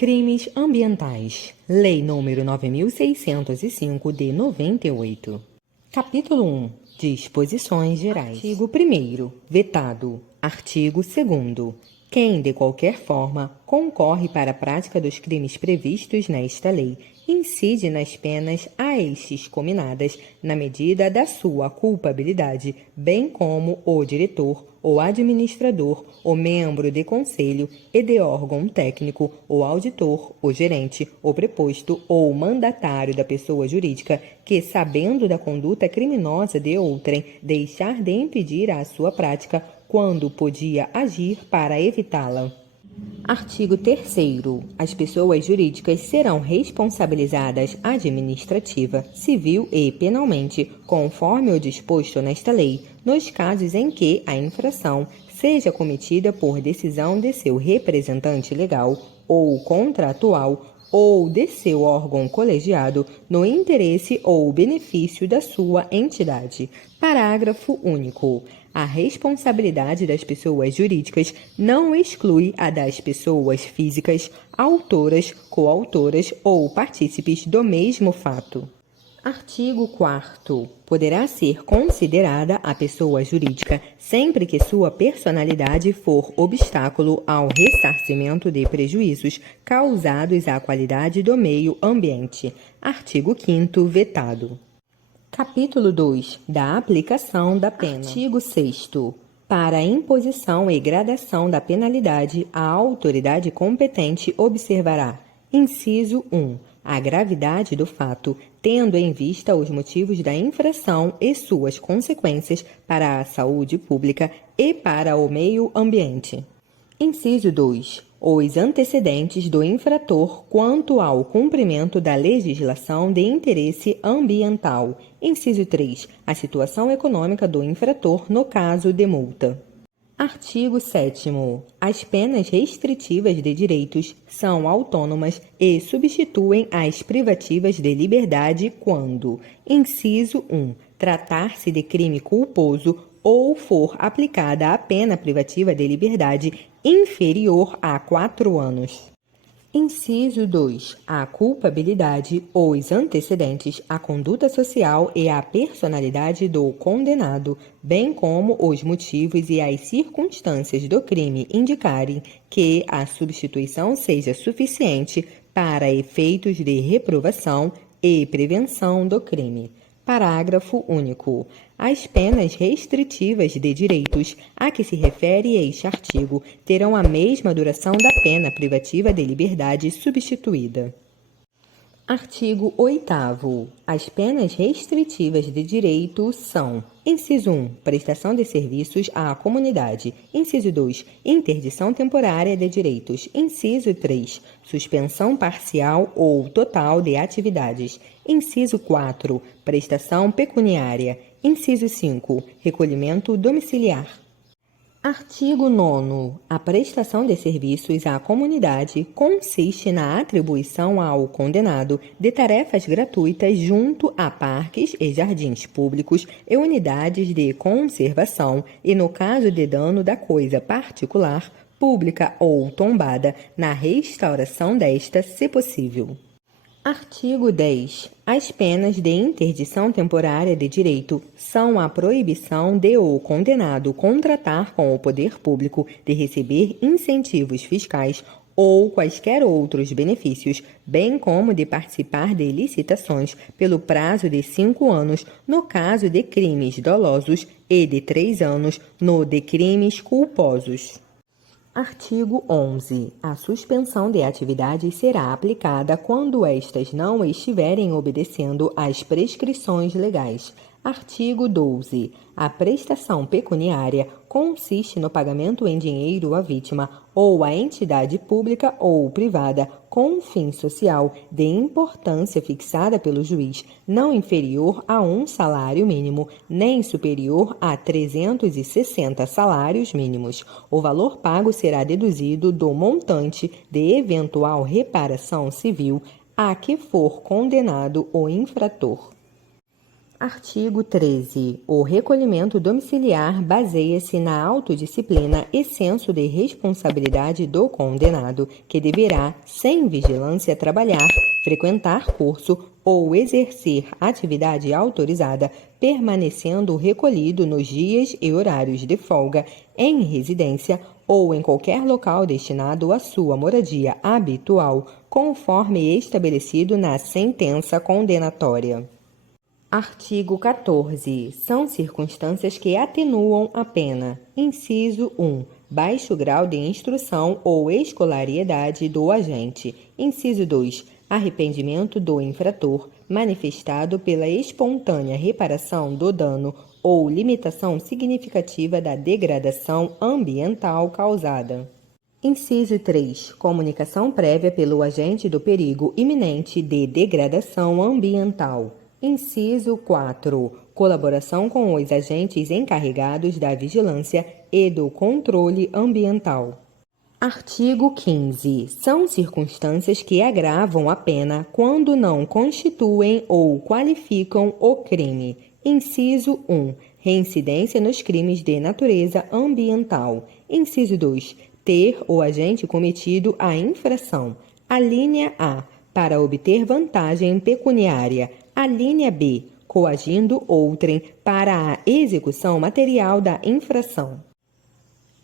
Crimes ambientais. Lei nº 9.605 de 98. Capítulo 1. Disposições gerais. Artigo 1º. Vetado. Artigo 2º. Quem, de qualquer forma, concorre para a prática dos crimes previstos nesta lei, incide nas penas a estes cominadas, na medida da sua culpabilidade, bem como o diretor, o administrador, o membro de conselho e de órgão técnico, o auditor, o gerente, o preposto ou o mandatário da pessoa jurídica que, sabendo da conduta criminosa de outrem, deixar de impedir a sua prática quando podia agir para evitá-la. Artigo 3º. As pessoas jurídicas serão responsabilizadas administrativa, civil e penalmente, conforme o disposto nesta lei, nos casos em que a infração seja cometida por decisão de seu representante legal ou contratual ou de seu órgão colegiado no interesse ou benefício da sua entidade. Parágrafo único. A responsabilidade das pessoas jurídicas não exclui a das pessoas físicas, autoras, coautoras ou partícipes do mesmo fato. Artigo 4º. Poderá ser considerada a pessoa jurídica sempre que sua personalidade for obstáculo ao ressarcimento de prejuízos causados à qualidade do meio ambiente. Artigo 5º. Vetado. Capítulo 2. Da aplicação da pena. Artigo 6º. Para a imposição e gradação da penalidade, a autoridade competente observará: inciso 1. A gravidade do fato, tendo em vista os motivos da infração e suas consequências para a saúde pública e para o meio ambiente. Inciso 2. Os antecedentes do infrator quanto ao cumprimento da legislação de interesse ambiental. Inciso 3. A situação econômica do infrator no caso de multa. Artigo 7º. As penas restritivas de direitos são autônomas e substituem as privativas de liberdade quando: inciso 1. Tratar-se de crime culposo ou for aplicada a pena privativa de liberdade inferior a 4 anos. Inciso 2. A culpabilidade, os antecedentes, a conduta social e a personalidade do condenado, bem como os motivos e as circunstâncias do crime indicarem que a substituição seja suficiente para efeitos de reprovação e prevenção do crime. Parágrafo único. As penas restritivas de direitos a que se refere este artigo terão a mesma duração da pena privativa de liberdade substituída. Artigo 8º. As penas restritivas de direito são: inciso 1. Prestação de serviços à comunidade. Inciso 2. Interdição temporária de direitos. Inciso 3. Suspensão parcial ou total de atividades. Inciso 4. Prestação pecuniária. Inciso 5. Recolhimento domiciliar. Artigo 9º. A prestação de serviços à comunidade consiste na atribuição ao condenado de tarefas gratuitas junto a parques e jardins públicos e unidades de conservação e, no caso de dano da coisa particular, pública ou tombada, na restauração desta, se possível. Artigo 10. As penas de interdição temporária de direito são a proibição de o condenado contratar com o poder público, de receber incentivos fiscais ou quaisquer outros benefícios, bem como de participar de licitações pelo prazo de 5 anos no caso de crimes dolosos e de 3 anos no de crimes culposos. Artigo 11. A suspensão de atividades será aplicada quando estas não estiverem obedecendo às prescrições legais. Artigo 12. A prestação pecuniária consiste no pagamento em dinheiro à vítima ou à entidade pública ou privada com fim social de importância fixada pelo juiz, não inferior a 1 salário mínimo, nem superior a 360 salários mínimos. O valor pago será deduzido do montante de eventual reparação civil a que for condenado o infrator. Artigo 13. O recolhimento domiciliar baseia-se na autodisciplina e senso de responsabilidade do condenado, que deverá, sem vigilância, trabalhar, frequentar curso ou exercer atividade autorizada, permanecendo recolhido nos dias e horários de folga, em residência ou em qualquer local destinado à sua moradia habitual, conforme estabelecido na sentença condenatória. Artigo 14. São circunstâncias que atenuam a pena. Inciso 1. Baixo grau de instrução ou escolariedade do agente. Inciso 2. Arrependimento do infrator, manifestado pela espontânea reparação do dano ou limitação significativa da degradação ambiental causada. Inciso 3. Comunicação prévia pelo agente do perigo iminente de degradação ambiental. Inciso 4. Colaboração com os agentes encarregados da vigilância e do controle ambiental. Artigo 15. São circunstâncias que agravam a pena quando não constituem ou qualificam o crime. Inciso 1. Reincidência nos crimes de natureza ambiental. Inciso 2. Ter o agente cometido a infração. Alínea A. Para obter vantagem pecuniária. Alínea B. Coagindo outrem para a execução material da infração.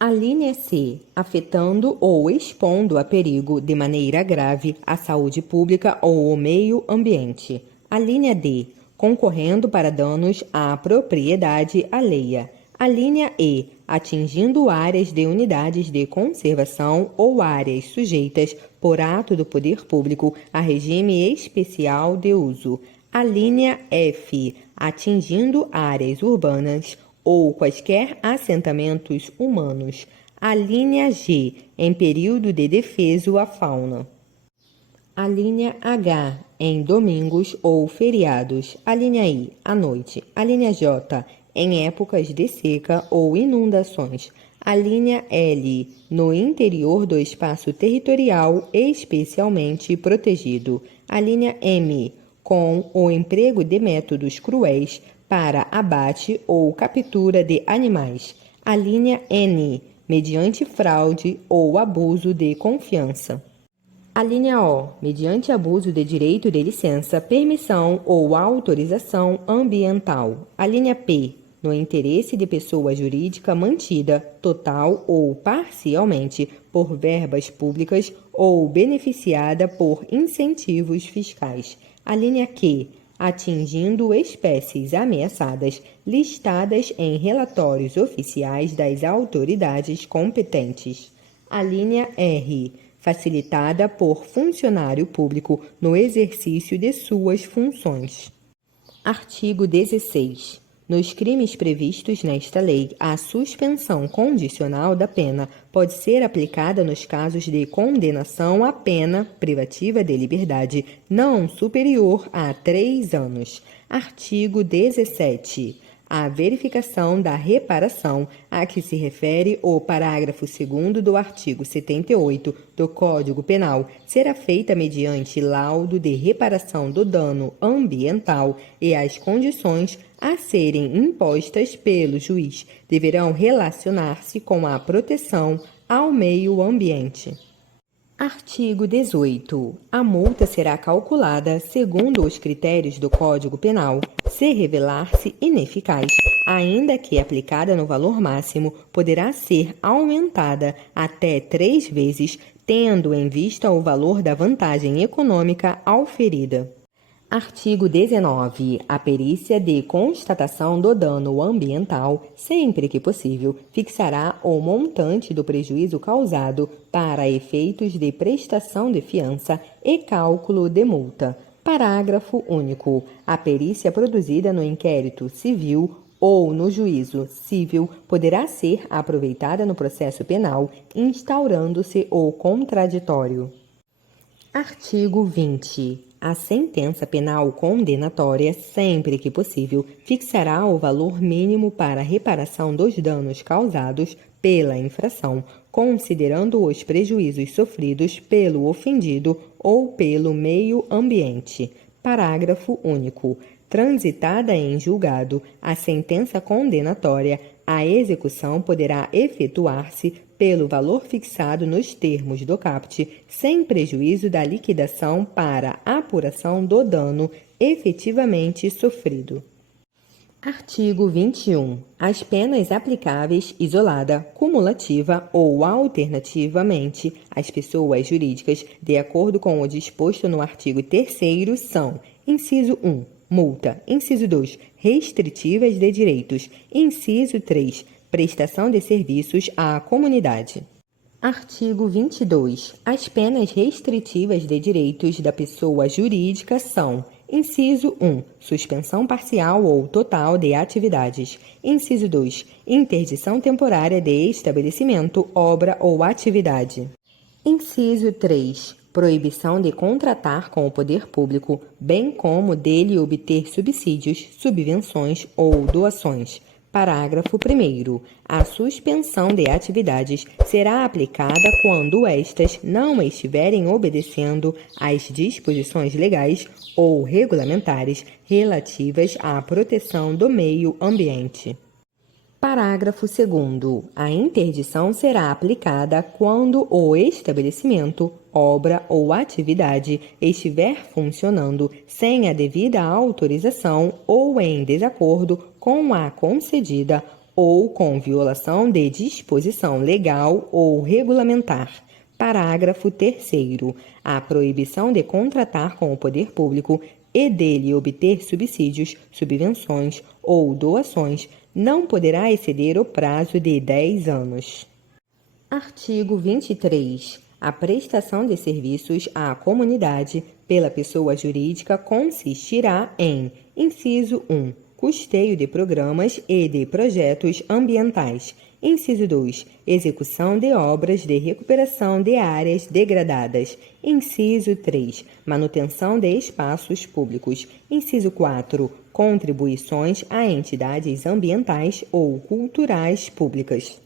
Alínea C. Afetando ou expondo a perigo de maneira grave a saúde pública ou o meio ambiente. Alínea D. Concorrendo para danos à propriedade alheia. Alínea E. Atingindo áreas de unidades de conservação ou áreas sujeitas, por ato do poder público, a regime especial de uso. Alínea F. Atingindo áreas urbanas ou quaisquer assentamentos humanos. Alínea G. Em período de defeso à fauna. Alínea H. Em domingos ou feriados. Alínea I. À noite. Alínea J. Em épocas de seca ou inundações. Alínea L. No interior do espaço territorial especialmente protegido. Alínea M. Com o emprego de métodos cruéis para abate ou captura de animais. Alínea N. Mediante fraude ou abuso de confiança. Alínea O. Mediante abuso de direito de licença, permissão ou autorização ambiental. Alínea P. No interesse de pessoa jurídica mantida, total ou parcialmente, por verbas públicas ou beneficiada por incentivos fiscais. Alínea Q. Atingindo espécies ameaçadas listadas em relatórios oficiais das autoridades competentes. Alínea R. Facilitada por funcionário público no exercício de suas funções. Artigo 16. Nos crimes previstos nesta lei, a suspensão condicional da pena pode ser aplicada nos casos de condenação à pena privativa de liberdade não superior a 3 anos. Artigo 17. A verificação da reparação a que se refere o parágrafo 2º do artigo 78 do Código Penal será feita mediante laudo de reparação do dano ambiental e as condições a serem impostas pelo juiz deverão relacionar-se com a proteção ao meio ambiente. Artigo 18. A multa será calculada segundo os critérios do Código Penal. Se revelar-se ineficaz, ainda que aplicada no valor máximo, poderá ser aumentada até 3 vezes, tendo em vista o valor da vantagem econômica auferida. Artigo 19. A perícia de constatação do dano ambiental, sempre que possível, fixará o montante do prejuízo causado para efeitos de prestação de fiança e cálculo de multa. Parágrafo único. A perícia produzida no inquérito civil ou no juízo civil poderá ser aproveitada no processo penal, instaurando-se o contraditório. Artigo 20. A sentença penal condenatória, sempre que possível, fixará o valor mínimo para a reparação dos danos causados pela infração, considerando os prejuízos sofridos pelo ofendido ou pelo meio ambiente. Parágrafo único. transitada em julgado a sentença condenatória, a execução poderá efetuar-se pelo valor fixado nos termos do caput, sem prejuízo da liquidação para apuração do dano efetivamente sofrido. Artigo 21. As penas aplicáveis isolada, cumulativa ou alternativamente às pessoas jurídicas, de acordo com o disposto no artigo 3º, são: inciso 1, multa; inciso 2, restritivas de direitos; inciso 3, prestação de serviços à comunidade. Artigo 22. As penas restritivas de direitos da pessoa jurídica são: inciso 1, suspensão parcial ou total de atividades; inciso 2, interdição temporária de estabelecimento, obra ou atividade; inciso 3, proibição de contratar com o poder público, bem como dele obter subsídios, subvenções ou doações. Parágrafo 1º. A suspensão de atividades será aplicada quando estas não estiverem obedecendo às disposições legais ou regulamentares relativas à proteção do meio ambiente. Parágrafo 2º. A interdição será aplicada quando o estabelecimento, obra ou atividade estiver funcionando sem a devida autorização ou em desacordo com a concedida ou com violação de disposição legal ou regulamentar. Parágrafo 3º. A proibição de contratar com o poder público e dele obter subsídios, subvenções ou doações não poderá exceder o prazo de 10 anos. Artigo 23. A prestação de serviços à comunidade pela pessoa jurídica consistirá em: inciso 1, custeio de programas e de projetos ambientais; inciso 2, execução de obras de recuperação de áreas degradadas; inciso 3, manutenção de espaços públicos; inciso 4, contribuições a entidades ambientais ou culturais públicas.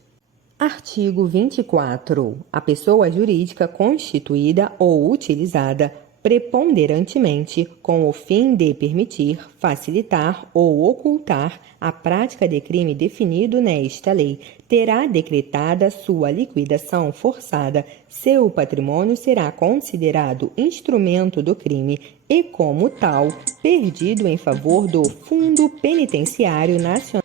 Artigo 24. A pessoa jurídica constituída ou utilizada preponderantemente com o fim de permitir, facilitar ou ocultar a prática de crime definido nesta lei, terá decretada sua liquidação forçada, seu patrimônio será considerado instrumento do crime e, como tal, perdido em favor do Fundo Penitenciário Nacional.